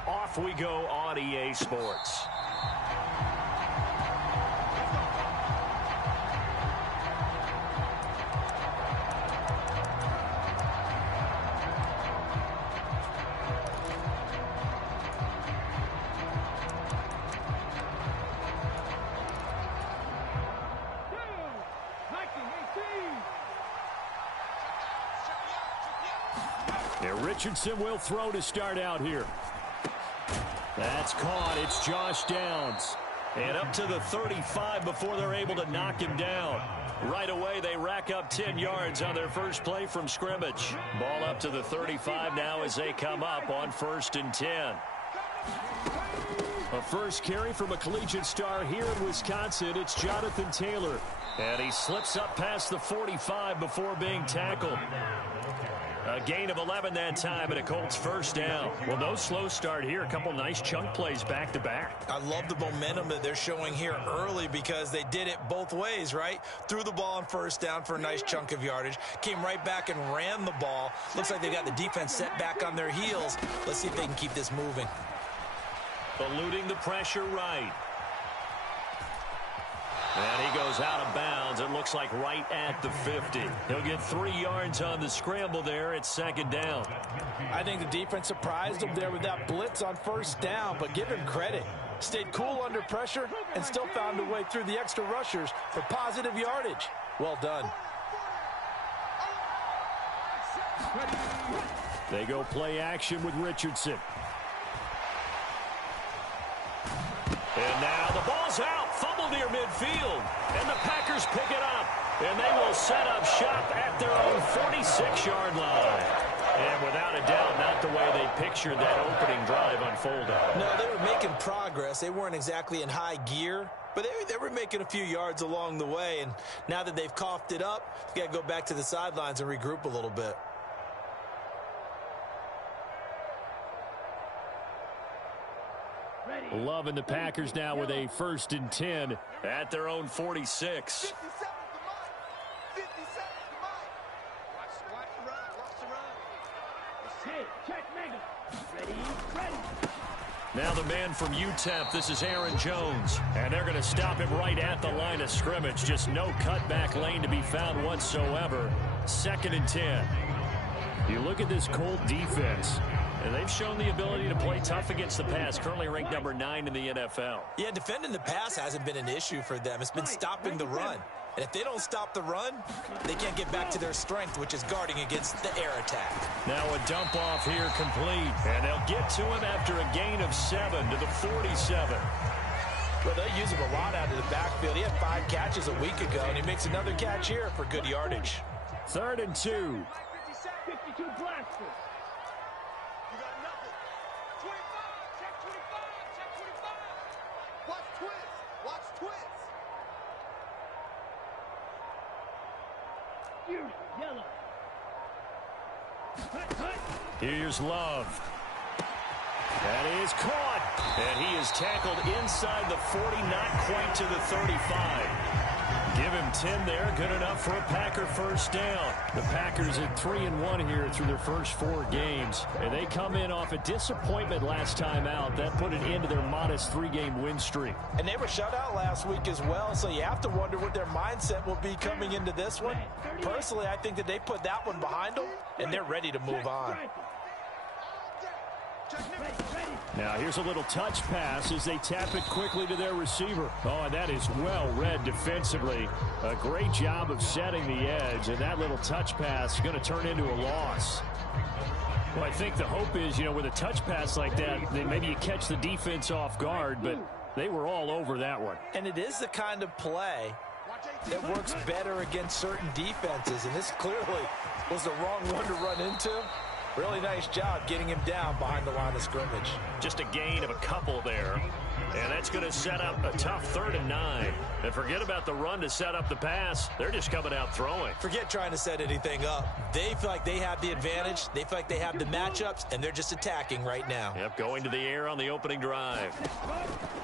And off we go on EA Sports. Richardson will throw to start out here. That's caught. It's Josh Downs. And up to the 35 before they're able to knock him down. Right away, they rack up 10 yards on their first play from scrimmage. Ball up to the 35 now as they come up on 1st and 10. A first carry from a collegiate star here in Wisconsin. It's Jonathan Taylor. And he slips up past the 45 before being tackled. A gain of 11 that time, and a Colts first down. Well, no slow start here. A couple nice chunk plays back-to-back. I love the momentum that they're showing here early because they did it both ways, right? Threw the ball on first down for a nice chunk of yardage. Came right back and ran the ball. Looks like they got the defense set back on their heels. Let's see if they can keep this moving. Eluding the pressure right. And he goes out of bounds. It looks like right at the 50. He'll get 3 yards on the scramble there. It's 2nd down. I think the defense surprised him there with that blitz on first down, but give him credit. Stayed cool under pressure and still found a way through the extra rushers for positive yardage. Well done. They go play action with Richardson. And now the ball's out. Fumble near midfield. And the Packers pick it up. And they will set up shop at their own 46-yard line. And without a doubt, not the way they pictured that opening drive unfolding. No, they were making progress. They weren't exactly in high gear, but they were making a few yards along the way. And now that they've coughed it up, you got to go back to the sidelines and regroup a little bit. Loving the Packers now with a 1st and 10 at their own 46. Now the man from UTEP, this is Aaron Jones. And they're going to stop him right at the line of scrimmage. Just no cutback lane to be found whatsoever. 2nd and 10. You look at this Colt defense. And they've shown the ability to play tough against the pass, currently ranked number 9 in the NFL. Yeah, defending the pass hasn't been an issue for them. It's been stopping the run. And if they don't stop the run, they can't get back to their strength, which is guarding against the air attack. Now a dump off here complete. And they'll get to him after a gain of 7 to the 47. Well, they use him a lot out of the backfield. He had 5 catches a week ago, and he makes another catch here for good yardage. 3rd and 2. Here's Love. That is caught. And he is tackled inside the 40, not quite to the 35. Give him 10 there. Good enough for a Packer first down. The Packers at 3-1 here through their first 4 games. And they come in off a disappointment last time out. That put an end to their modest 3-game win streak. And they were shut out last week as well, so you have to wonder what their mindset will be coming into this one. Personally, I think that they put that one behind them, and they're ready to move on. Now here's a little touch pass as they tap it quickly to their receiver. Oh, and that is well read defensively. A great job of setting the edge, and that little touch pass is going to turn into a loss. Well, I think the hope is, with a touch pass like that, then maybe you catch the defense off guard, but they were all over that one. And it is the kind of play that works better against certain defenses, and this clearly was the wrong one to run into. Really nice job getting him down behind the line of scrimmage. Just a gain of a couple there. And that's going to set up a tough 3rd and 9. And forget about the run to set up the pass. They're just coming out throwing. Forget trying to set anything up. They feel like they have the advantage. They feel like they have the matchups, and they're just attacking right now. Yep, going to the air on the opening drive.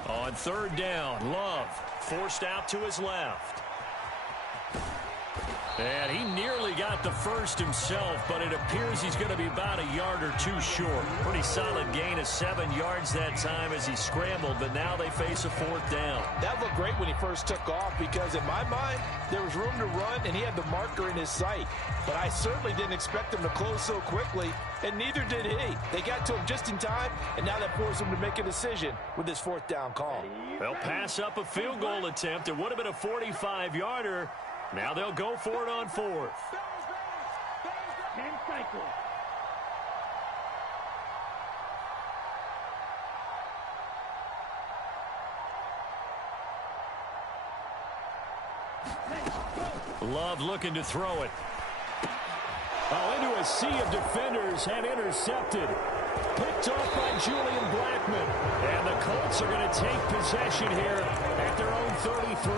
On 3rd down, Love forced out to his left. And he nearly got the first himself, but it appears he's going to be about a yard or two short. Pretty solid gain of 7 yards that time as he scrambled, but now they face a 4th down. That looked great when he first took off because in my mind, there was room to run and he had the marker in his sight. But I certainly didn't expect him to close so quickly, and neither did he. They got to him just in time, and now that forced him to make a decision with his 4th down call. They'll pass up a field goal attempt. It would have been a 45-yarder. Now they'll go for it on 4th. Love looking to throw it. Oh, into a sea of defenders and intercepted. Picked off by Julian Blackman. And the Colts are going to take possession here at their own 33.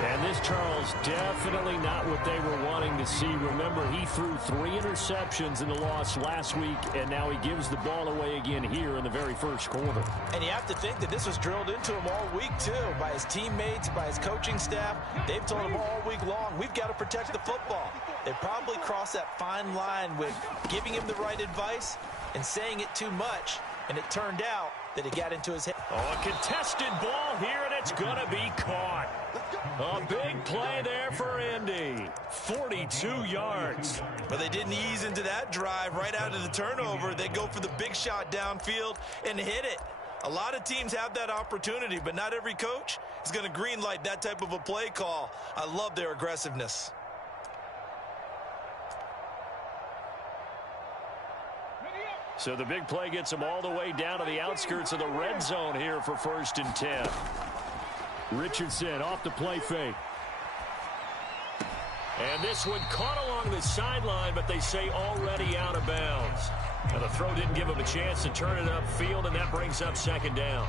And this, Charles, definitely not what they were wanting to see. Remember, he threw 3 interceptions in the loss last week, and now he gives the ball away again here in the very first quarter. And you have to think that this was drilled into him all week, too, by his teammates, by his coaching staff. They've told him all week long, we've got to protect the football. They probably crossed that fine line with giving him the right advice and saying it too much, and it turned out that it got into his head. Oh, a contested ball here, and it's going to be caught. A big play there for Indy. 42 yards. But they didn't ease into that drive right out of the turnover. They go for the big shot downfield and hit it. A lot of teams have that opportunity, but not every coach is going to green light that type of a play call. I love their aggressiveness. So the big play gets them all the way down to the outskirts of the red zone here for 1st and 10. Richardson off the play fake. And this one caught along the sideline, but they say already out of bounds. Now the throw didn't give him a chance to turn it upfield, and that brings up 2nd down.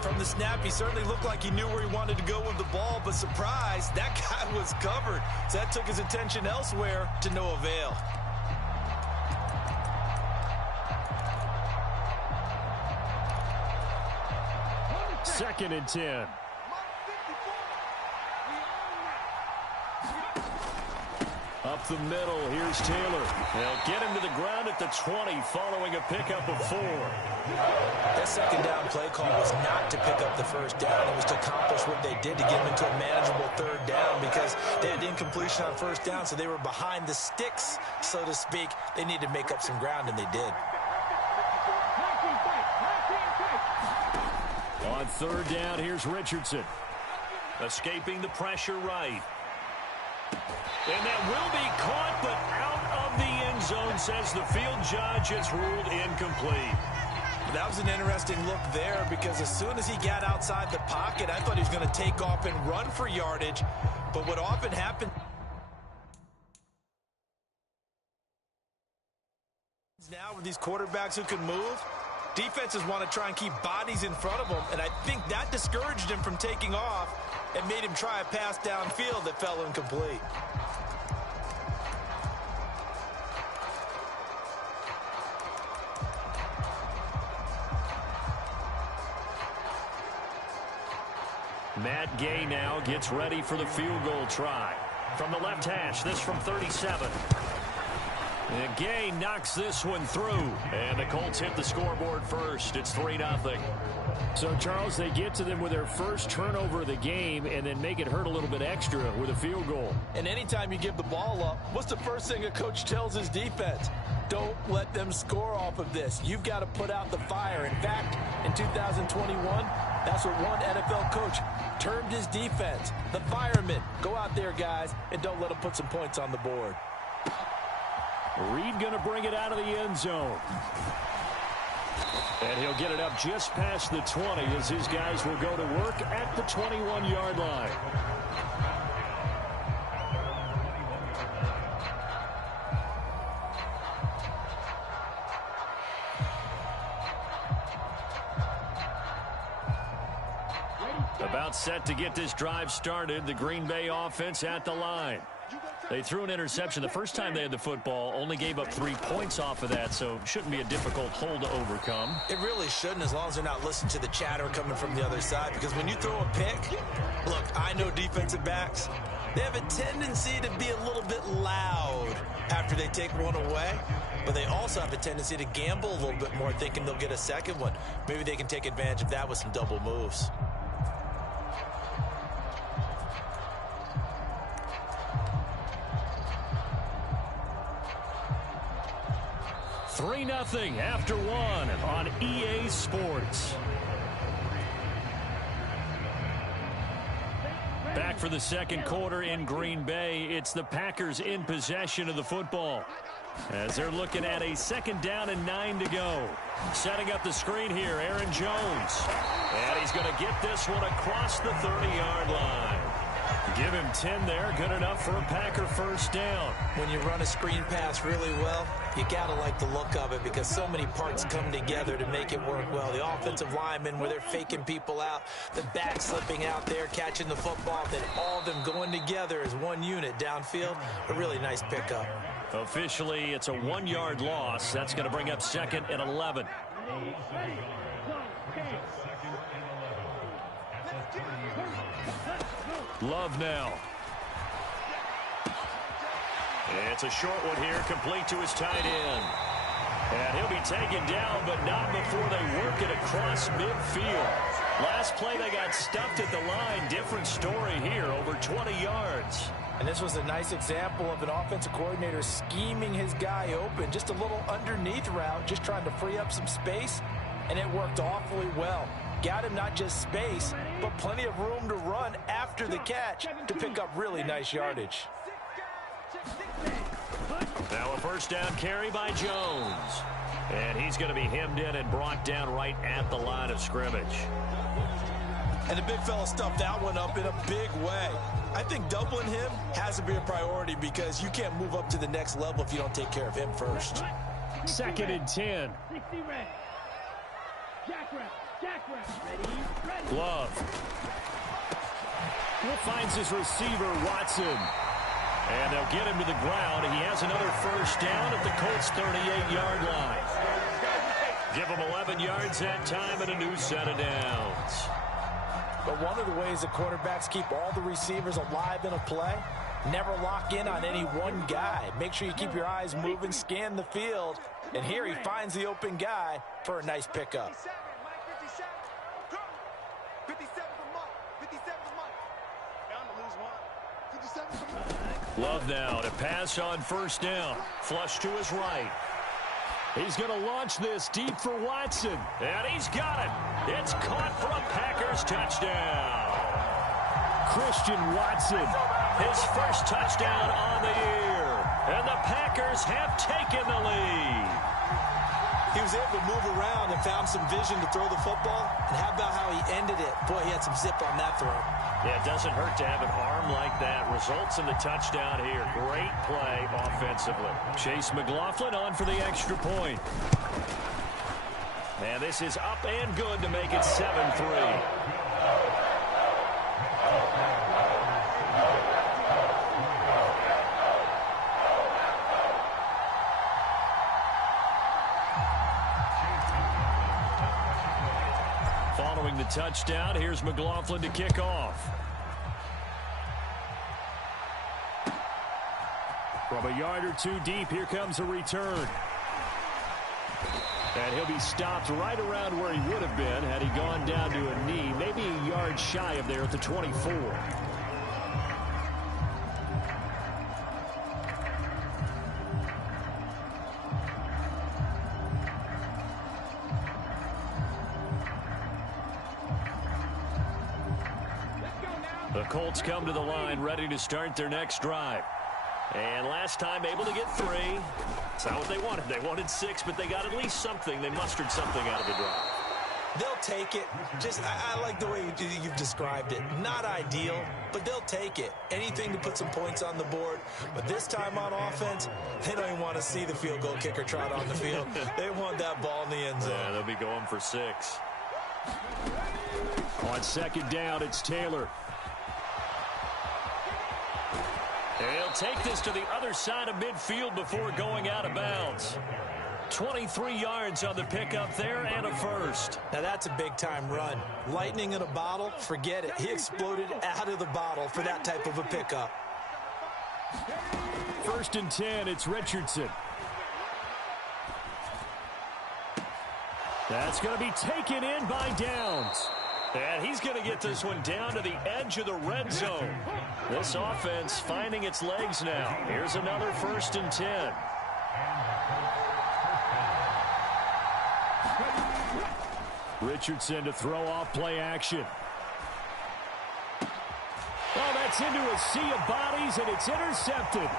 From the snap, he certainly looked like he knew where he wanted to go with the ball, but surprise, that guy was covered. So that took his attention elsewhere to no avail. 2nd and 10. Up the middle, here's Taylor. They'll get him to the ground at the 20 following a pickup of 4. That 2nd down play call was not to pick up the 1st down. It was to accomplish what they did to get him into a manageable 3rd down because they had incompletion on 1st down, so they were behind the sticks, so to speak. They needed to make up some ground, and they did. On 3rd down, here's Richardson. Escaping the pressure right. And that will be caught, but out of the end zone, says the field judge. It's ruled incomplete. That was an interesting look there because as soon as he got outside the pocket, I thought he was going to take off and run for yardage. But what often happens now with these quarterbacks who can move, defenses want to try and keep bodies in front of them, and I think that discouraged him from taking off and made him try a pass downfield that fell incomplete. Matt Gay now gets ready for the field goal try. From the left hash, this from 37. And Gay knocks this one through. And the Colts hit the scoreboard first. It's 3-0. So, Charles, they get to them with their first turnover of the game and then make it hurt a little bit extra with a field goal. And anytime you give the ball up, what's the first thing a coach tells his defense? Don't let them score off of this. You've got to put out the fire. In fact, in 2021, that's what one NFL coach termed his defense. The firemen. Go out there, guys, and don't let them put some points on the board. Reed going to bring it out of the end zone. And he'll get it up just past the 20 as his guys will go to work at the 21-yard line. About set to get this drive started. The Green Bay offense at the line. They threw an interception the first time they had the football, only gave up 3 points off of that, so shouldn't be a difficult hole to overcome. It really shouldn't, as long as they're not listening to the chatter coming from the other side, because when you throw a pick, look, I know defensive backs, They have a tendency to be a little bit loud after they take one away, but they also have a tendency to gamble a little bit more, thinking they'll get a second one. Maybe they can take advantage of that with some double moves. 3-0 after one on EA Sports. Back for the second quarter in Green Bay. It's the Packers in possession of the football as they're looking at a 2nd down and 9 to go. Setting up the screen here, Aaron Jones. And he's going to get this one across the 30-yard line. Give him 10 there. Good enough for a Packer first down. When you run a screen pass really well, you got to like the look of it because so many parts come together to make it work well. The offensive linemen, where they're faking people out, the back slipping out there, catching the football, then all of them going together as one unit downfield. A really nice pickup. Officially, it's a 1-yard loss. That's going to bring up 2nd and 11. Love now. It's a short one here, complete to his tight end. And he'll be taken down, but not before they work it across midfield. Last play, they got stuffed at the line. Different story here, over 20 yards. And this was a nice example of an offensive coordinator scheming his guy open. Just a little underneath route, just trying to free up some space, and it worked awfully well. Got him not just space, but plenty of room to run after the catch to pick up really nice yardage. Now a first down carry by Jones. And he's going to be hemmed in and brought down right at the line of scrimmage. And the big fella stuffed that one up in a big way. I think doubling him has to be a priority because you can't move up to the next level if you don't take care of him first. 2nd and 10. Love. Finds his receiver, Watson. And they'll get him to the ground. He has another first down at the Colts' 38-yard line. Give him 11 yards that time and a new set of downs. But one of the ways the quarterbacks keep all the receivers alive in a play, never lock in on any one guy. Make sure you keep your eyes moving, scan the field. And here he finds the open guy for a nice pickup. Love now to pass on first down. Flush to his right. He's going to launch this deep for Watson. And he's got it. It's caught for a Packers touchdown. Christian Watson, his first touchdown on the year. And the Packers have taken the lead. He was able to move around and found some vision to throw the football. And how about how he ended it? Boy, he had some zip on that throw. Yeah, it doesn't hurt to have an arm like that. Results in the touchdown here. Great play offensively. Chase McLaughlin on for the extra point. And this is up and good to make it 7-3. Following the touchdown, here's McLaughlin to kick off. From a yard or two deep, here comes a return. And he'll be stopped right around where he would have been had he gone down to a knee, maybe a yard shy of there at the 24. The Colts come to the line, ready to start their next drive. And last time able to get 3. That's not what they wanted. They wanted 6, but they got at least something. They mustered something out of the drive. They'll take it. I like the way you've described it. Not ideal, but they'll take it. Anything to put some points on the board. But this time on offense, they don't even want to see the field goal kicker trot on the field. They want that ball in the end zone. Yeah, they'll be going for 6. On 2nd down, it's Taylor. He'll take this to the other side of midfield before going out of bounds. 23 yards on the pickup there and a first. Now that's a big-time run. Lightning in a bottle, forget it. He exploded out of the bottle for that type of a pickup. First and 10, it's Richardson. That's going to be taken in by Downs. And he's going to get this one down to the edge of the red zone. This offense finding its legs now. Here's another first and 10. Richardson to throw off play action. Oh, that's into a sea of bodies, and it's intercepted.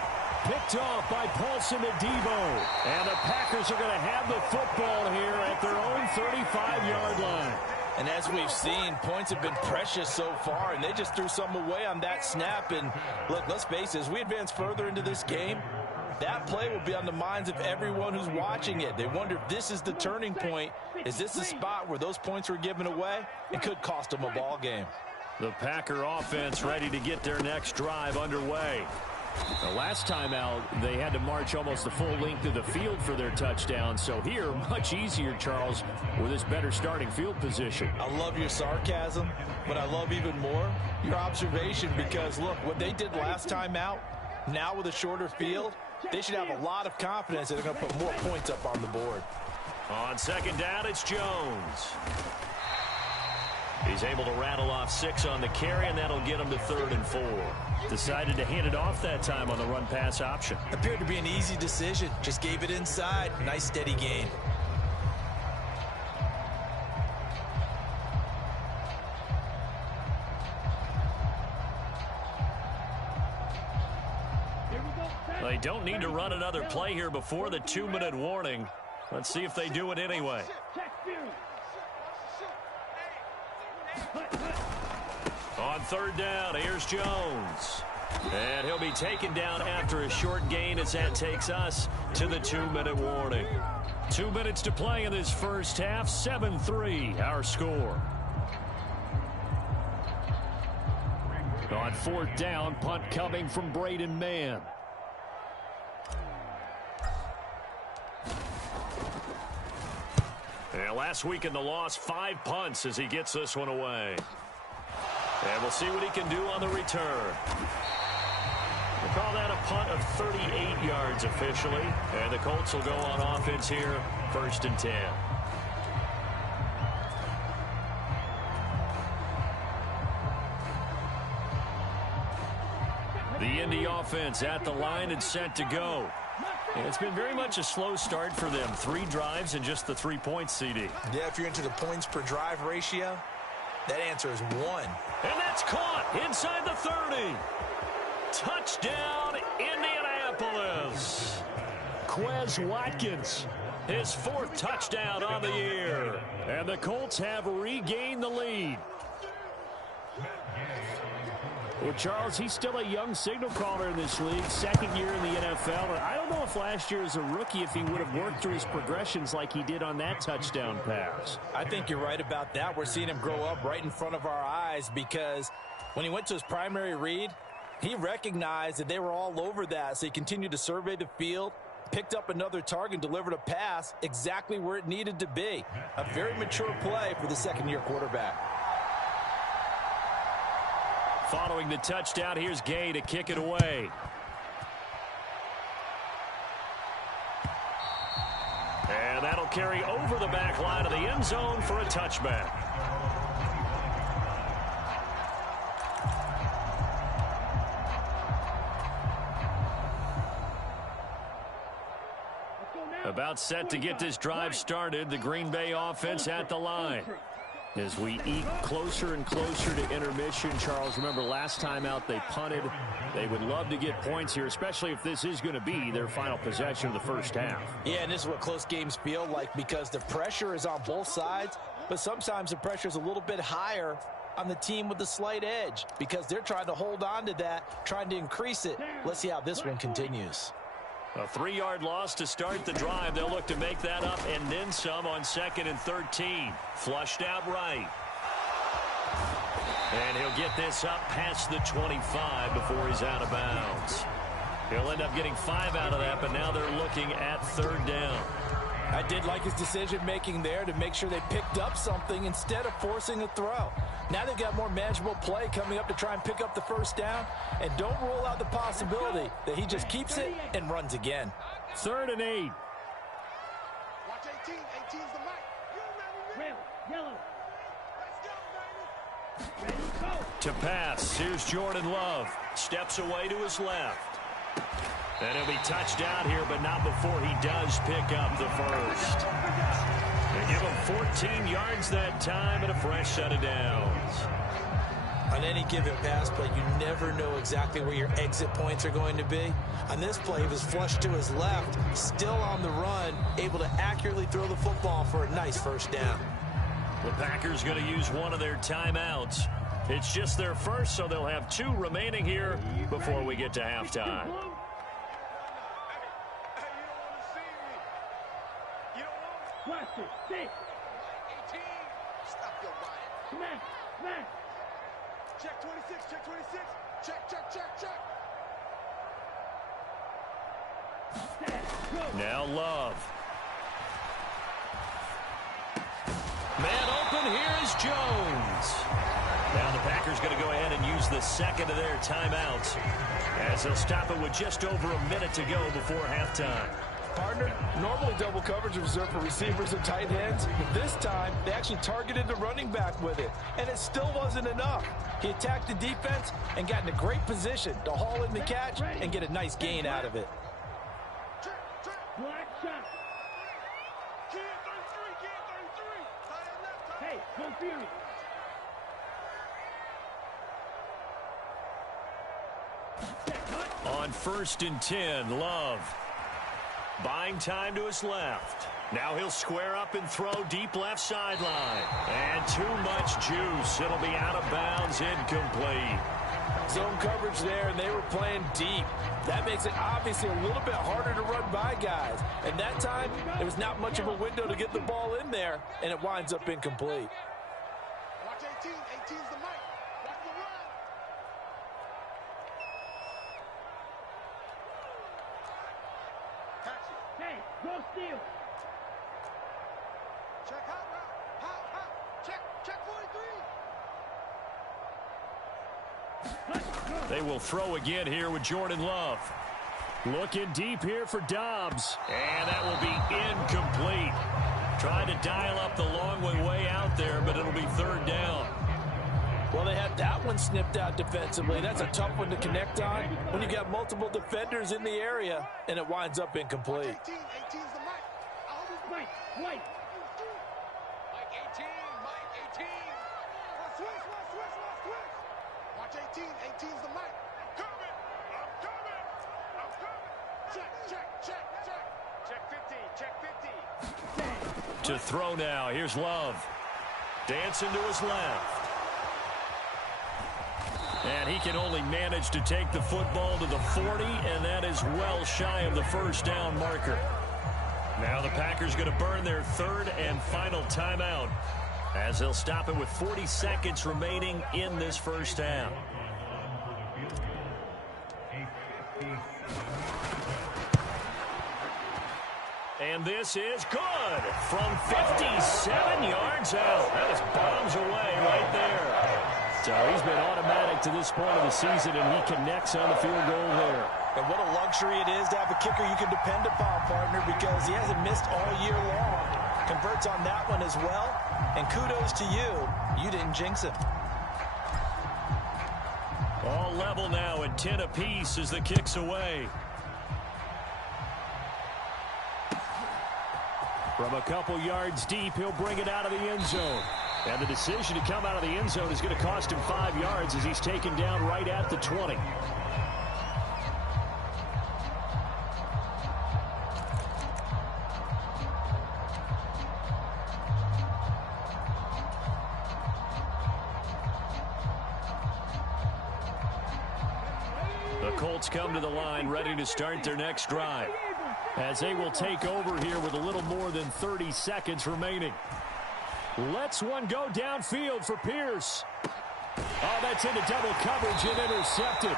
Picked off by Paulson Adebo. And the Packers are going to have the football here at their own 35-yard line. And as we've seen, points have been precious so far, and they just threw some away on that snap. And look, let's face it, as we advance further into this game, that play will be on the minds of everyone who's watching it. They wonder if this is the turning point. Is this the spot where those points were given away? It could cost them a ball game. The Packer offense ready to get their next drive underway. The last time out, they had to march almost the full length of the field for their touchdown. So here, much easier, Charles, with this better starting field position. I love your sarcasm, but I love even more your observation because, look, what they did last time out, now with a shorter field, they should have a lot of confidence that they're going to put more points up on the board. On second down, it's Jones. He's able to rattle off 6 on the carry, and that'll get him to 3rd and 4. Decided to hand it off that time on the run-pass option. Appeared to be an easy decision. Just gave it inside. Nice steady gain. They don't need to run another play here before the 2-minute warning. Let's see if they do it anyway. On third down, here's Jones. And he'll be taken down after a short gain as that takes us to the 2-minute warning. 2 minutes to play in this first half. 7-3 our score. On fourth down, punt coming from Braden Mann. And last week in the loss, 5 punts as he gets this one away. And we'll see what he can do on the return. We'll call that a punt of 38 yards officially. And the Colts will go on offense here, 1st and 10. The Indy offense at the line and set to go. And it's been very much a slow start for them. 3 drives and just the 3 points, CD. Yeah, if you're into the points per drive ratio, that answer is 1. And that's caught inside the 30. Touchdown, Indianapolis. Quez Watkins, his 4th touchdown on the year. And the Colts have regained the lead. Well, Charles, he's still a young signal caller in this league, 2nd year in the NFL. And I don't know if last year as a rookie, if he would have worked through his progressions like he did on that touchdown pass. I think you're right about that. We're seeing him grow up right in front of our eyes because when he went to his primary read, he recognized that they were all over that. So he continued to survey the field, picked up another target, delivered a pass exactly where it needed to be. A very mature play for the 2nd-year quarterback. Following the touchdown, here's Gay to kick it away. And that'll carry over the back line of the end zone for a touchback. About set to get this drive started, the Green Bay offense at the line. As we eke closer and closer to intermission, Charles, remember last time out they punted. They would love to get points here, especially if this is going to be their final possession of the first half. Yeah, and this is what close games feel like because the pressure is on both sides, but sometimes the pressure is a little bit higher on the team with the slight edge because they're trying to hold on to that, trying to increase it. Let's see how this one continues. A 3-yard loss to start the drive. They'll look to make that up and then some on 2nd and 13. Flushed out right. And he'll get this up past the 25 before he's out of bounds. He'll end up getting 5 out of that, but now they're looking at 3rd down. I did like his decision-making there to make sure they picked up something instead of forcing a throw. Now they've got more manageable play coming up to try and pick up the first down. And don't rule out the possibility that he just keeps it and runs again. 3rd and 8. Watch 18. 18's the mic. Red, yellow. Let's go, baby. To pass, here's Jordan Love. Steps away to his left. And he'll be touched down here, but not before he does pick up the first. They give him 14 yards that time and a fresh set of downs. On any given pass play, you never know exactly where your exit points are going to be. On this play, he was flushed to his left, still on the run, able to accurately throw the football for a nice first down. The Packers going to use one of their timeouts. It's just their first, so they'll have 2 remaining here before we get to halftime. Watch it. Stay. 18. Stop your body. Smash. Smash. Check 26. Check 26. Check, check, check, check. Now Love. Man open, here is Jones. Now the Packers going to go ahead and use the second of their timeouts as they'll stop it with just over a minute to go before halftime. Partner, normally double coverage is reserved for receivers and tight ends, but this time they actually targeted the running back with it, and it still wasn't enough. He attacked the defense and got in a great position to haul in the catch and get a nice gain out of it. Check, check. Black shot. Key at 33. Key at 33. Tight end left. Hey, go Fury. On 1st and 10, Love. Buying time to his left. Now he'll square up and throw deep left sideline. And too much juice. It'll be out of bounds, incomplete. Zone coverage there, and they were playing deep. That makes it obviously a little bit harder to run by guys. And that time, there was not much of a window to get the ball in there, and it winds up incomplete. Watch 18. 18's the mic. Watch the run. Catch it. Hey, go steal. Check hot route. Hot, hot. Check, check 43. They will throw again here with Jordan Love. Looking deep here for Dobbs. And that will be incomplete. Trying to dial up the long way out there, but it'll be 3rd down. Well, they had that one snipped out defensively. That's a tough one to connect on when you got multiple defenders in the area, and it winds up incomplete. 18. 18's the mic. I hope it's White, white. Mike 18. Mike 18. Switch. Watch 18. 18's the mic. I'm coming. I'm coming. I'm coming. Check, check, check, check. Check 50. Check 50. To throw now. Here's Love. Dancing to his left. And he can only manage to take the football to the 40, and that is well shy of the first down marker. Now the Packers going to burn their 3rd and final timeout as they'll stop it with 40 seconds remaining in this first half. And this is good from 57 yards out. That is bombs away right there. So he's been automatic to this point of the season, and he connects on the field goal there. And what a luxury it is to have a kicker you can depend upon, partner, because he hasn't missed all year long. Converts on that one as well, and kudos to you. You didn't jinx him. All level now at 10 apiece as the kick's away. From a couple yards deep, he'll bring it out of the end zone. And the decision to come out of the end zone is going to cost him 5 yards as he's taken down right at the 20. The Colts come to the line ready to start their next drive as they will take over here with a little more than 30 seconds remaining. Lets one go downfield for Pierce. Oh, that's into double coverage and intercepted.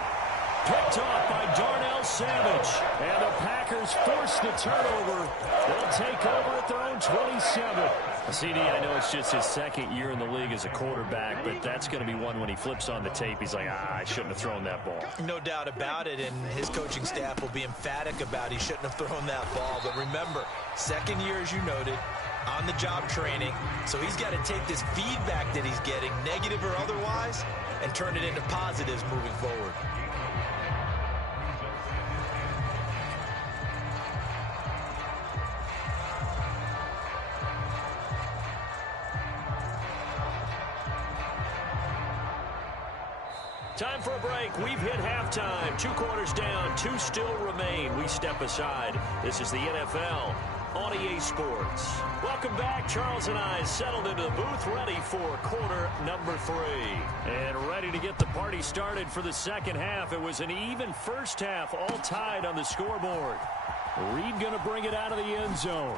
Picked off by Darnell Savage. And the Packers force the turnover. They'll take over at their own 27. CD, I know it's just his second year in the league as a quarterback, but that's going to be one when he flips on the tape. He's like, I shouldn't have thrown that ball. No doubt about it, and his coaching staff will be emphatic about he shouldn't have thrown that ball. But remember, second year, as you noted, on-the-job training. So he's got to take this feedback that he's getting, negative or otherwise, and turn it into positives moving forward. Time for a break. We've hit halftime. 2 quarters down. 2 still remain. We step aside. This is the NFL on EA Sports. Welcome back. Charles and I settled into the booth, ready for quarter number 3. And ready to get the party started for the second half. It was an even first half, all tied on the scoreboard. Reed going to bring it out of the end zone.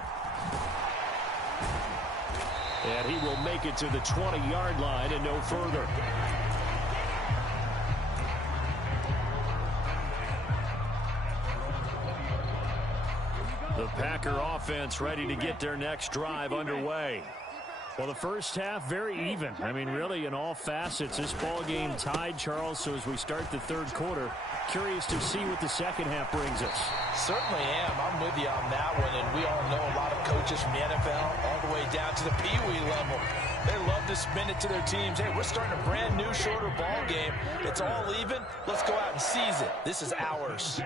And he will make it to the 20-yard line and no further. The Packer offense ready to get their next drive underway. Well, the first half, very even. I mean, really, in all facets, this ball game tied, Charles. So as we start the third quarter, curious to see what the second half brings us. Certainly am. I'm with you on that one. And we all know a lot of coaches from the NFL all the way down to the Pee-wee level. They love to spin it to their teams. Hey, we're starting a brand new, shorter ball game. It's all even. Let's go out and seize it. This is ours.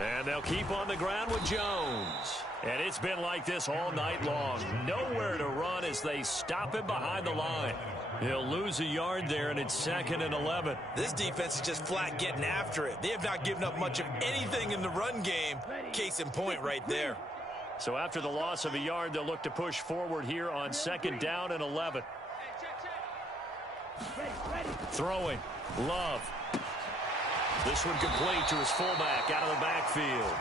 And they'll keep on the ground with Jones. And it's been like this all night long. Nowhere to run as they stop him behind the line. He'll lose a yard there, and it's 2nd and 11. This defense is just flat getting after it. They have not given up much of anything in the run game. Case in point right there. So after the loss of a yard, they'll look to push forward here on 2nd down and 11. Throwing. Love. This one complete to his fullback out of the backfield.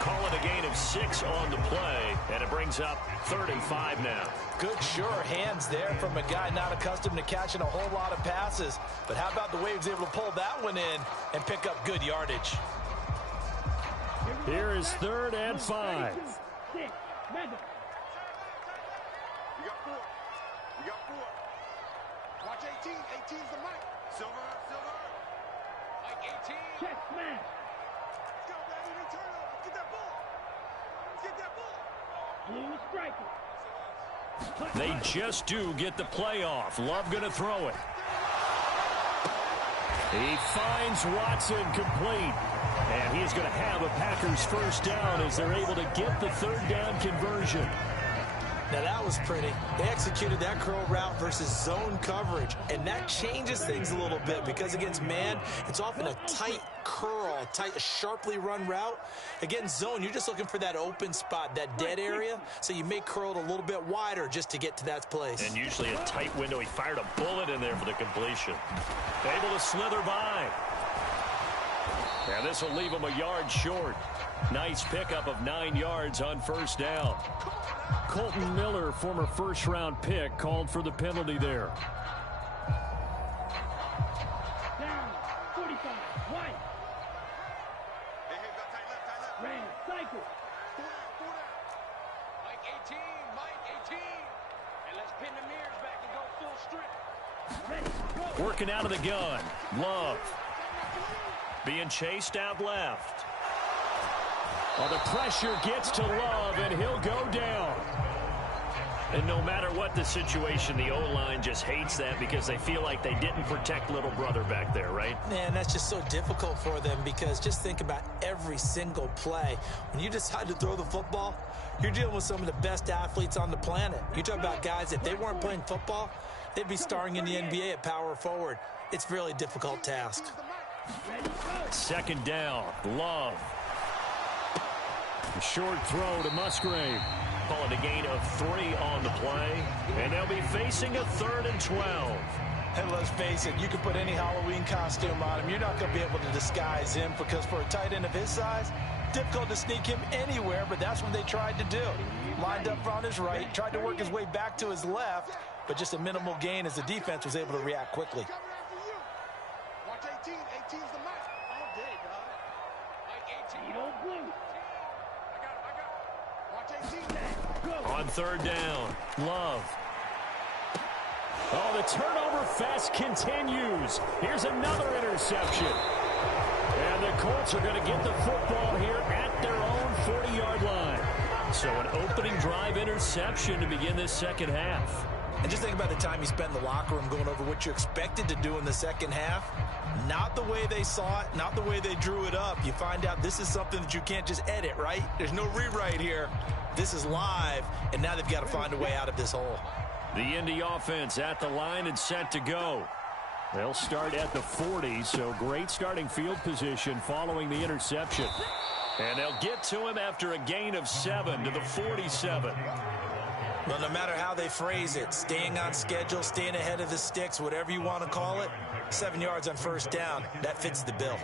Call it a gain of 6 on the play, and it brings up 3rd and 5 now. Good, sure hands there from a guy not accustomed to catching a whole lot of passes. But how about the way he was able to pull that one in and pick up good yardage? Here is 3rd and 5. You got 4. You got 4. Watch 18. 18's the mic. Silver. Mike 18. Check smash. Let's go, baby. Return over. Get that ball. Get that ball. Blue striker. They just do get the play off. Love going to throw it. He finds Watson complete. And he's going to have a Packers first down as they're able to get the 3rd down conversion. Now that was pretty. They executed that curl route versus zone coverage, and that changes things a little bit because against man, it's often a tight curl, tight, sharply run route. Against zone, you're just looking for that open spot, that dead area, so you may curl it a little bit wider just to get to that place. And usually a tight window. He fired a bullet in there for the completion. Able to slither by. And this will leave him a yard short. Nice pickup of 9 yards on first down. Colton Miller, former first-round pick, called for the penalty there. Down. 45. White. Hey, got tight left. Ran. Cycle. 4 down. Mike 18, Mike 18. And let's pin the mirrors back and go full strip. Ready. Go. Working out of the gun. Love. Being chased out left. Well, the pressure gets to Love, and he'll go down. And no matter what the situation, the O-line just hates that because they feel like they didn't protect little brother back there, right? Man, that's just so difficult for them because just think about every single play. When you decide to throw the football, you're dealing with some of the best athletes on the planet. You talk about guys, if they weren't playing football, they'd be starring in the NBA at power forward. It's a really difficult task. 2nd down. Love. A short throw to Musgrave. Call it a gain of 3 on the play. And they'll be facing a 3rd and 12. And let's face it, you can put any Halloween costume on him. You're not going to be able to disguise him because for a tight end of his size, difficult to sneak him anywhere, but that's what they tried to do. Lined up on his right, tried to work his way back to his left, but just a minimal gain as the defense was able to react quickly. Watch 18. 18's the mic. All day, dog. Mike 18. Old blue. Watch 18. On third down, Love. Oh, the turnover fest continues. Here's another interception. And the Colts are going to get the football here at their own 40-yard line. So an opening drive interception to begin this second half. And just think about the time you spend in the locker room going over what you expected to do in the second half. Not the way they saw it, not the way they drew it up. You find out this is something that you can't just edit, right? There's no rewrite here. This is live, and now they've got to find a way out of this hole. The Indy offense at the line and set to go. They'll start at the 40, so great starting field position following the interception. And they'll get to him after a gain of 7 to the 47. Well, no matter how they phrase it, staying on schedule, staying ahead of the sticks, whatever you want to call it, 7 yards on first down, that fits the bill.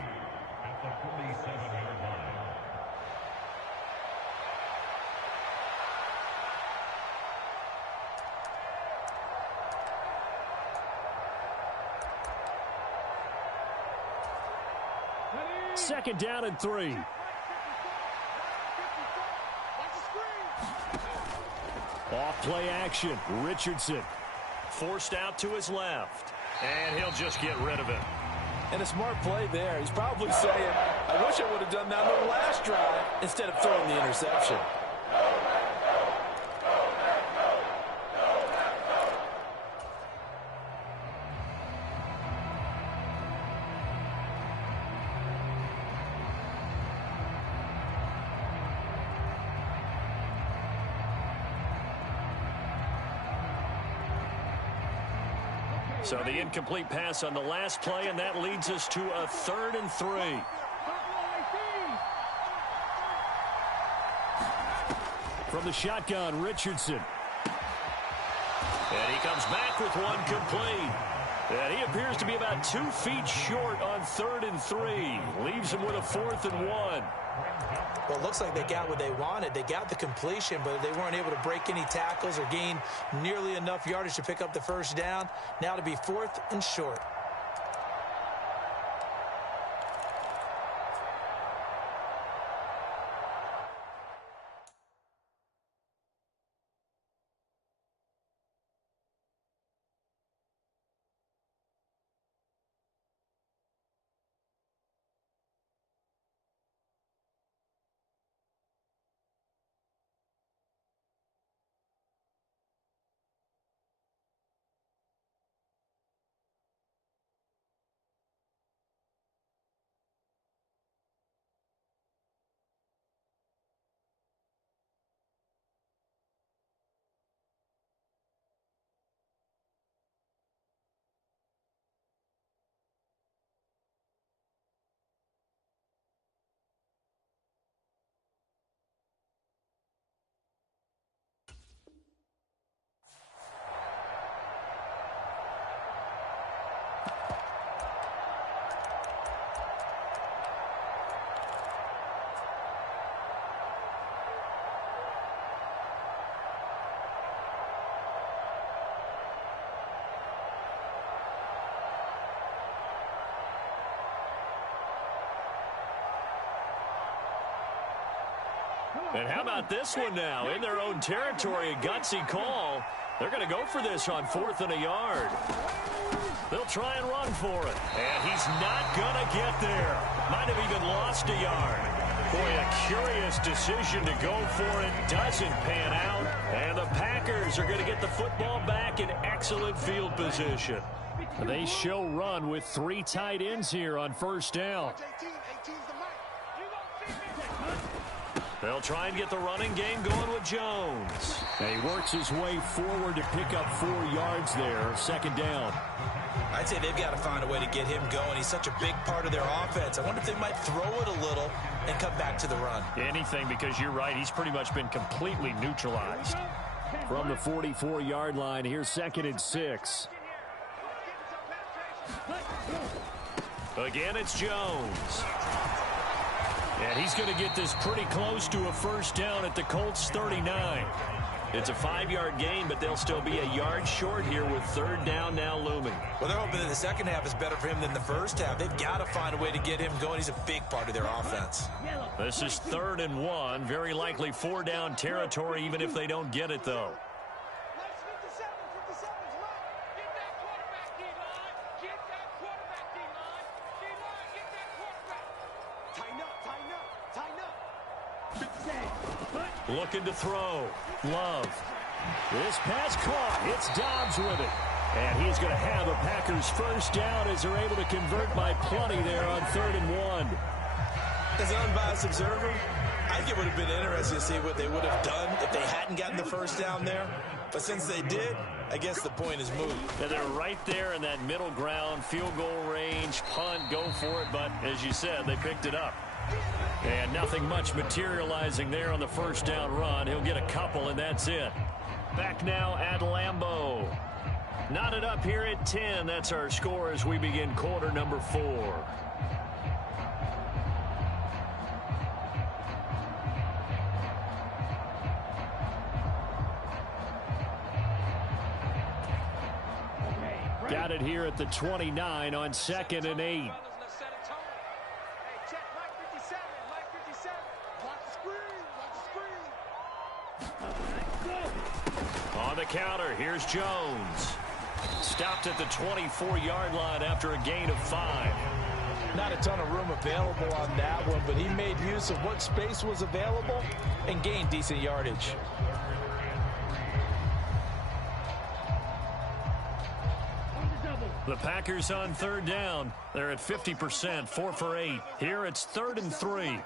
Second down and 3. Off play action. Richardson forced out to his left. And he'll just get rid of it. And a smart play there. He's probably saying, I wish I would have done that on the last drive instead of throwing the interception. So the incomplete pass on the last play, and that leads us to a 3rd and 3. From the shotgun, Richardson. And he comes back with one complete. And he appears to be about 2 feet short on 3rd and 3. Leaves him with a 4th and 1. Well, it looks like they got what they wanted. They got the completion, but they weren't able to break any tackles or gain nearly enough yardage to pick up the first down. Now to be 4th and short. And how about this one now? In their own territory, a gutsy call. They're going to go for this on 4th and a yard. They'll try and run for it. And he's not going to get there. Might have even lost a yard. Boy, a curious decision to go for it. Doesn't pan out. And the Packers are going to get the football back in excellent field position. They show run with 3 tight ends here on first down. Watch 18. 18's the mic. They'll try and get the running game going with Jones. And he works his way forward to pick up 4 yards there. Second down. I'd say they've got to find a way to get him going. He's such a big part of their offense. I wonder if they might throw it a little and come back to the run. Anything, because you're right. He's pretty much been completely neutralized. From the 44-yard line, here's 2nd and 6. Again, it's Jones. And he's going to get this pretty close to a first down at the Colts 39. It's a 5-yard gain, but they'll still be a yard short here with third down now looming. Well, they're hoping that the second half is better for him than the first half. They've got to find a way to get him going. He's a big part of their offense. This is 3rd and 1. Very likely 4-down territory, even if they don't get it, though. Looking to throw. Love. This pass caught. It's Dobbs with it. And he's going to have a Packers first down as they're able to convert by plenty there on 3rd and 1. As an unbiased observer, I think it would have been interesting to see what they would have done if they hadn't gotten the first down there. But since they did, I guess the point is moved. And they're right there in that middle ground, field goal range, punt, go for it. But as you said, they picked it up. And nothing much materializing there on the first down run. He'll get a couple, and that's it. Back now at Lambeau. Knotted up here at 10. That's our score as we begin quarter number 4. Got it here at the 29 on 2nd and 8. On the counter, here's Jones. Stopped at the 24-yard line after a gain of 5. Not a ton of room available on that one, but he made use of what space was available and gained decent yardage. The Packers on 3rd down. They're at 50%, 4 for 8. Here it's 3rd and 3.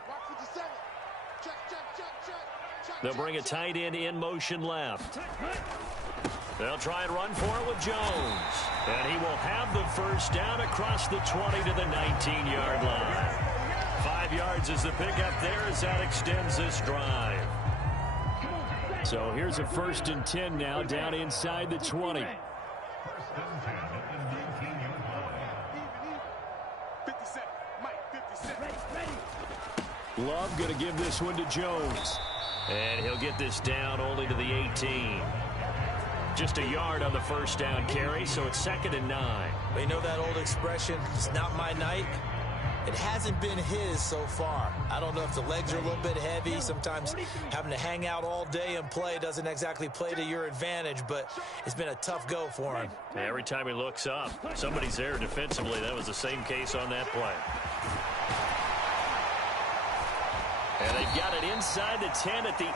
They'll bring a tight end in motion left. They'll try and run for it with Jones. And he will have the first down across the 20 to the 19-yard line. 5 yards is the pickup there as that extends this drive. So here's a 1st and 10 now down inside the 20. 57, Mike, 57. Love going to give this one to Jones. And he'll get this down only to the 18. Just a yard on the first down carry, so it's 2nd and 9. But you know that old expression, it's not my night? It hasn't been his so far. I don't know if the legs are a little bit heavy. Sometimes having to hang out all day and play doesn't exactly play to your advantage, but it's been a tough go for him. Every time he looks up, somebody's there defensively. That was the same case on that play. And they've got it inside the 10 at the 8.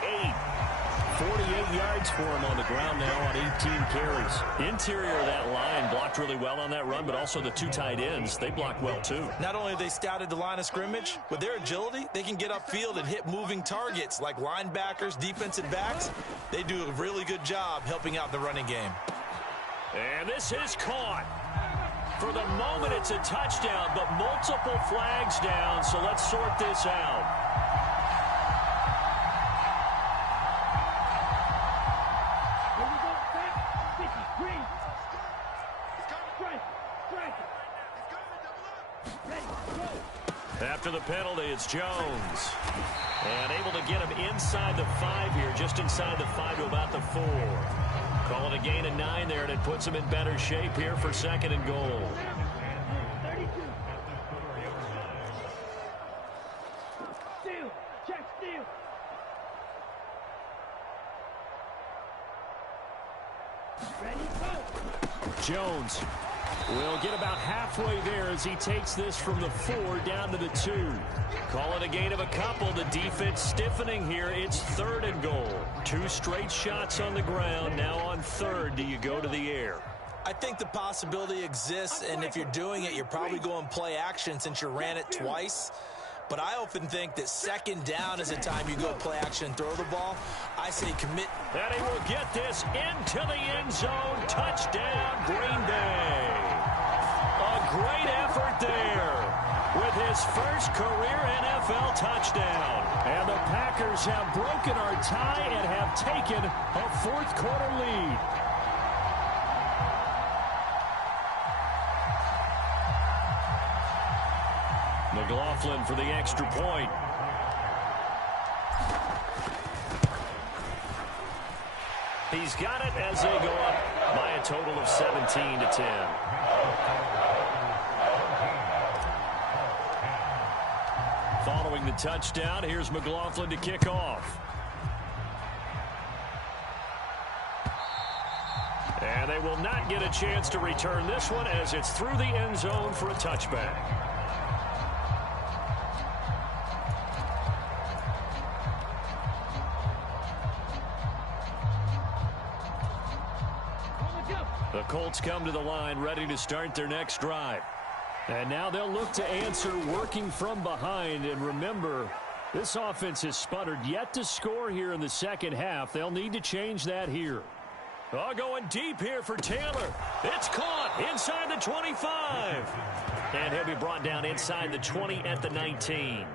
48 yards for him on the ground now on 18 carries. Interior of that line blocked really well on that run, but also the 2 tight ends, they blocked well too. Not only have they scouted the line of scrimmage, with their agility, they can get upfield and hit moving targets like linebackers, defensive backs. They do a really good job helping out the running game. And this is caught. For the moment, it's a touchdown, but multiple flags down, so let's sort this out. After the penalty, it's Jones. And able to get him inside the 5 here, just inside the 5 to about the 4. Call it a gain of 9 there, and it puts him in better shape here for 2nd and goal. Steal. Check steal. Ready, go. Jones will get about halfway there as he takes this from the 4 down to the 2. Call it a gain of a couple. The defense stiffening here. It's 3rd and goal. 2 straight shots on the ground. Now on 3rd, do you go to the air? I think the possibility exists, and if you're doing it, you're probably going play action since you ran it twice. But I often think that 2nd down is the time you go play action and throw the ball. I say commit. And he will get this into the end zone. Touchdown, Green Bay. A great effort there with his first career NFL touchdown. And the Packers have broken our tie and have taken a 4th quarter lead. McLaughlin for the extra point. He's got it as they go up by a total of 17-10. Following the touchdown, here's McLaughlin to kick off. And they will not get a chance to return this one as it's through the end zone for a touchback. The Colts come to the line ready to start their next drive. And now they'll look to answer working from behind. And remember, this offense has sputtered yet to score here in the second half. They'll need to change that here. Oh, going deep here for Taylor. It's caught inside the 25. And he'll be brought down inside the 20 at the 19.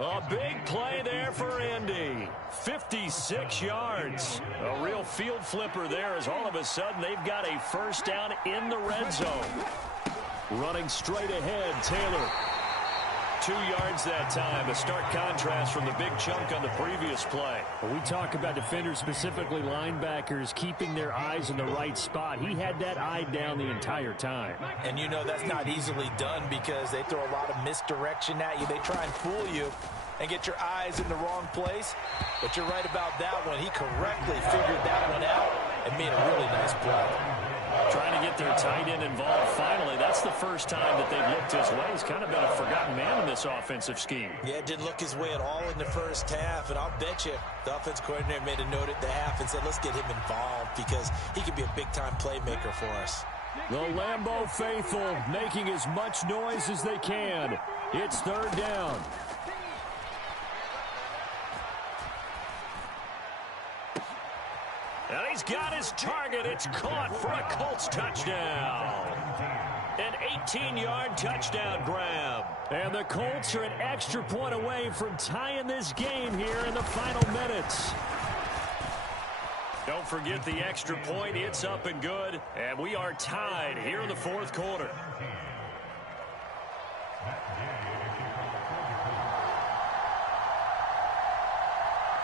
A big play there for Indy. 56 yards. A real field flipper there as all of a sudden they've got a first down in the red zone. Running straight ahead, Taylor. 2 yards that time. A stark contrast from the big chunk on the previous play. When we talk about defenders, specifically linebackers, keeping their eyes in the right spot. He had that eye down the entire time. And you know that's not easily done because they throw a lot of misdirection at you. They try and fool you and get your eyes in the wrong place. But you're right about that one. He correctly figured that one out and made a really nice play. Trying to get their tight end involved finally. That's the first time that they've looked his way. He's kind of been a forgotten man in this offensive scheme. Yeah, it didn't look his way at all in the first half. And I'll bet you the offense coordinator made a note at the half and said, let's get him involved because he could be a big-time playmaker for us. The Lambeau faithful making as much noise as they can. It's third down. And he's got his target. It's caught for a Colts touchdown. An 18-yard touchdown grab. And the Colts are an extra point away from tying this game here in the final minutes. Don't forget the extra point. It's up and good. And we are tied here in the fourth quarter.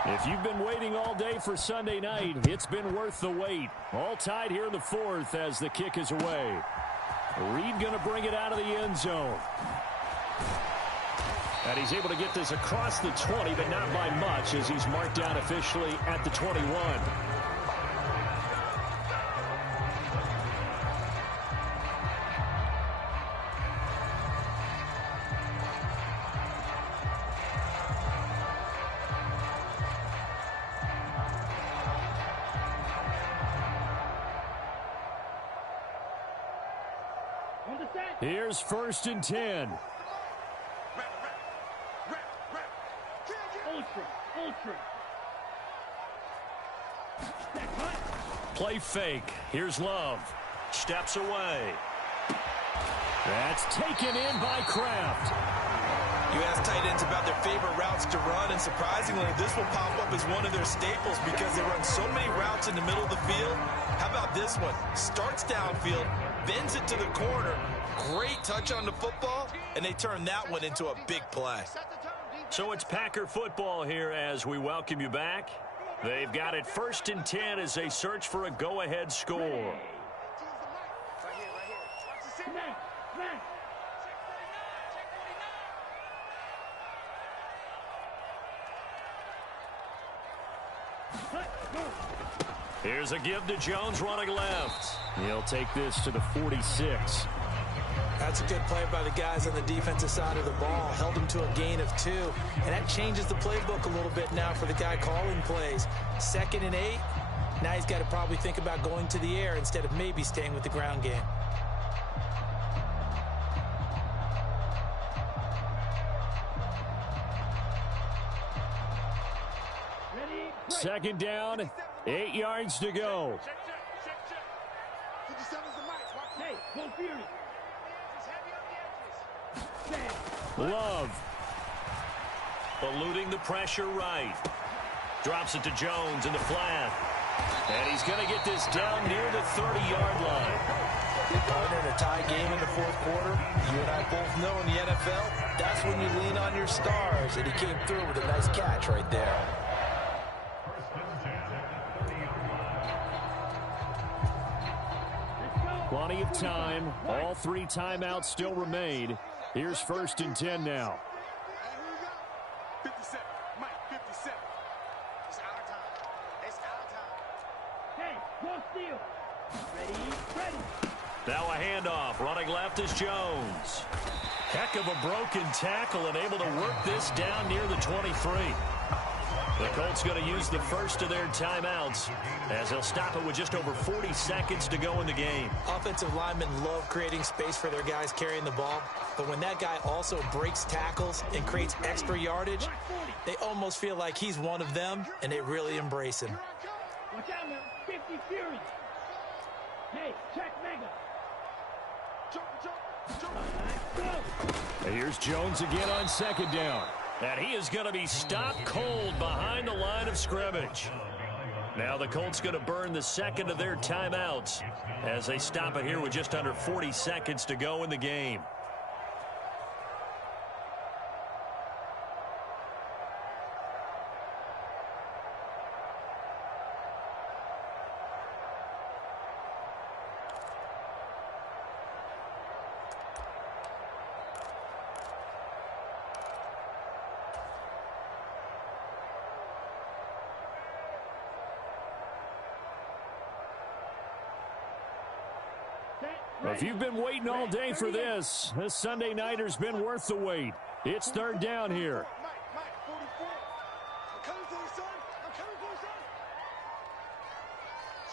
If you've been waiting all day for Sunday night, it's been worth the wait. All tied here in the fourth as the kick is away. Reed going to bring it out of the end zone. And he's able to get this across the 20, but not by much as he's marked down officially at the 21. Here's first and 10. Ultra. Play fake. Here's Love. Steps away. That's taken in by Kraft. You ask tight ends about their favorite routes to run, and surprisingly, this will pop up as one of their staples because they run so many routes in the middle of the field. How about this one? Starts downfield, bends it to the corner. Great touch on the football, and they turn that one into a big play. So it's Packer football here as we welcome you back. They've got it first and 10 as they search for a go-ahead score. Here's a give to Jones running left. He'll take this to the 46. That's a good play by the guys on the defensive side of the ball. Held him to a gain of 2. And that changes the playbook a little bit now for the guy calling plays. 2nd and 8. Now he's got to probably think about going to the air instead of maybe staying with the ground game. Second down, 8 yards to go. Hey, go Fury. Love. Eluding the pressure right. Drops it to Jones in the flat. And he's going to get this down near the 30-yard line. Partner in a tie game in the fourth quarter. You and I both know in the NFL, that's when you lean on your stars. And he came through with a nice catch right there. Plenty of time. All 3 timeouts still remain. Here's 1st and 10 now. Hey, here we go. 57. Mike, 57. It's our time. It's our time. Hey, go steal. Ready. Now a handoff. Running left is Jones. Heck of a broken tackle and able to work this down near the 23. The Colts going to use the first of their timeouts as they'll stop it with just over 40 seconds to go in the game. Offensive linemen love creating space for their guys carrying the ball, but when that guy also breaks tackles and creates extra yardage, they almost feel like he's one of them, and they really embrace him. Watch out now. 50 Fury. Hey, check Mega. And here's Jones again on 2nd down. And he is going to be stopped cold behind the line of scrimmage. Now the Colts going to burn the second of their timeouts as they stop it here with just under 40 seconds to go in the game. If you've been waiting all day for this Sunday nighter's been worth the wait. It's 3rd down here. Mike, 44. I'm coming for you, son. I'm coming for you, son.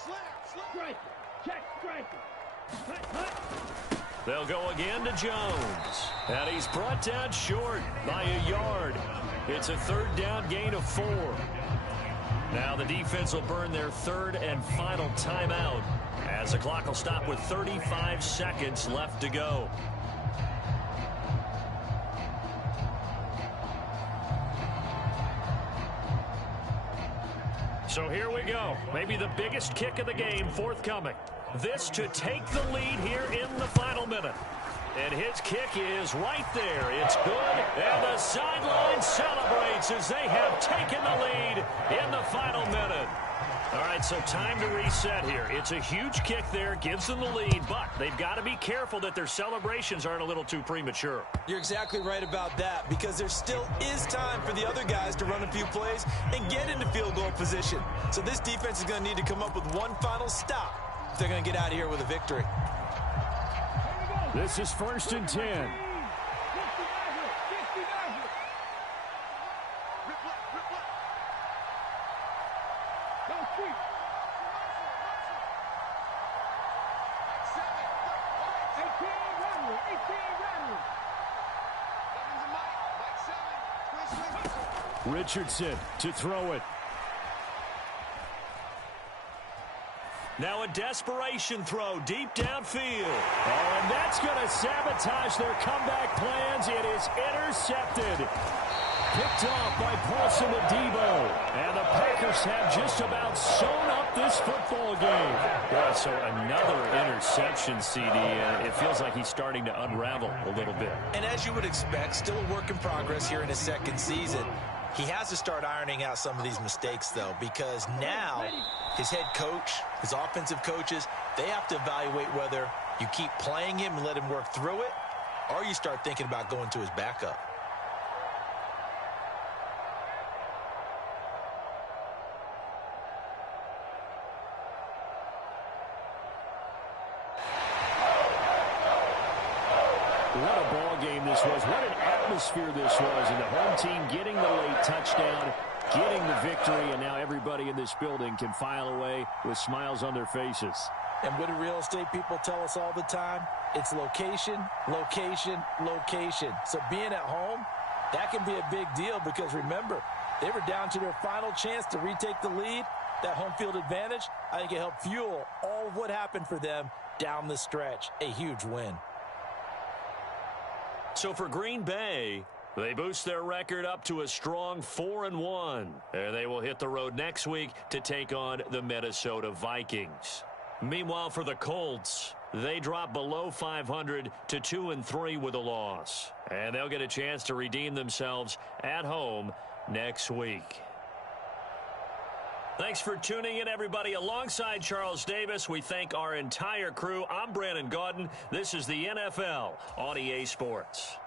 Slam. Striker. Check striker. Hut. They'll go again to Jones. And he's brought down short by a yard. It's a 3rd down gain of 4. Now the defense will burn their 3rd and final timeout as the clock will stop with 35 seconds left to go. So here we go. Maybe the biggest kick of the game forthcoming. This to take the lead here in the final minute. And his kick is right there. It's good. And the sideline celebrates as they have taken the lead in the final minute. All right, so time to reset here. It's a huge kick there, gives them the lead, but they've got to be careful that their celebrations aren't a little too premature. You're exactly right about that, because there still is time for the other guys to run a few plays and get into field goal position. So this defense is going to need to come up with one final stop if they're going to get out of here with a victory. This is 1st and 10. Richardson to throw it. Now a desperation throw deep downfield. Oh, and that's going to sabotage their comeback plans. It is intercepted. Picked off by Paulson Adebo. And the Packers have just about sewn up this football game. Yeah, so another interception, CD. It feels like he's starting to unravel a little bit. And as you would expect, still a work in progress here in his 2nd season. He has to start ironing out some of these mistakes, though, because now his head coach, his offensive coaches, they have to evaluate whether you keep playing him and let him work through it, or you start thinking about going to his backup. What a ball game this was. What an atmosphere this was. And the home team getting the late touchdown, getting the victory, and now everybody in this building can file away with smiles on their faces. And what do real estate people tell us all the time? It's location, location, location. So being at home, that can be a big deal because, remember, they were down to their final chance to retake the lead. That home field advantage, I think it helped fuel all of what happened for them down the stretch. A huge win. So for Green Bay, they boost their record up to a strong 4-1. And they will hit the road next week to take on the Minnesota Vikings. Meanwhile, for the Colts, they drop below 500 to 2-3 with a loss. And they'll get a chance to redeem themselves at home next week. Thanks for tuning in, everybody. Alongside Charles Davis, we thank our entire crew. I'm Brandon Gaudin. This is the NFL on EA Sports.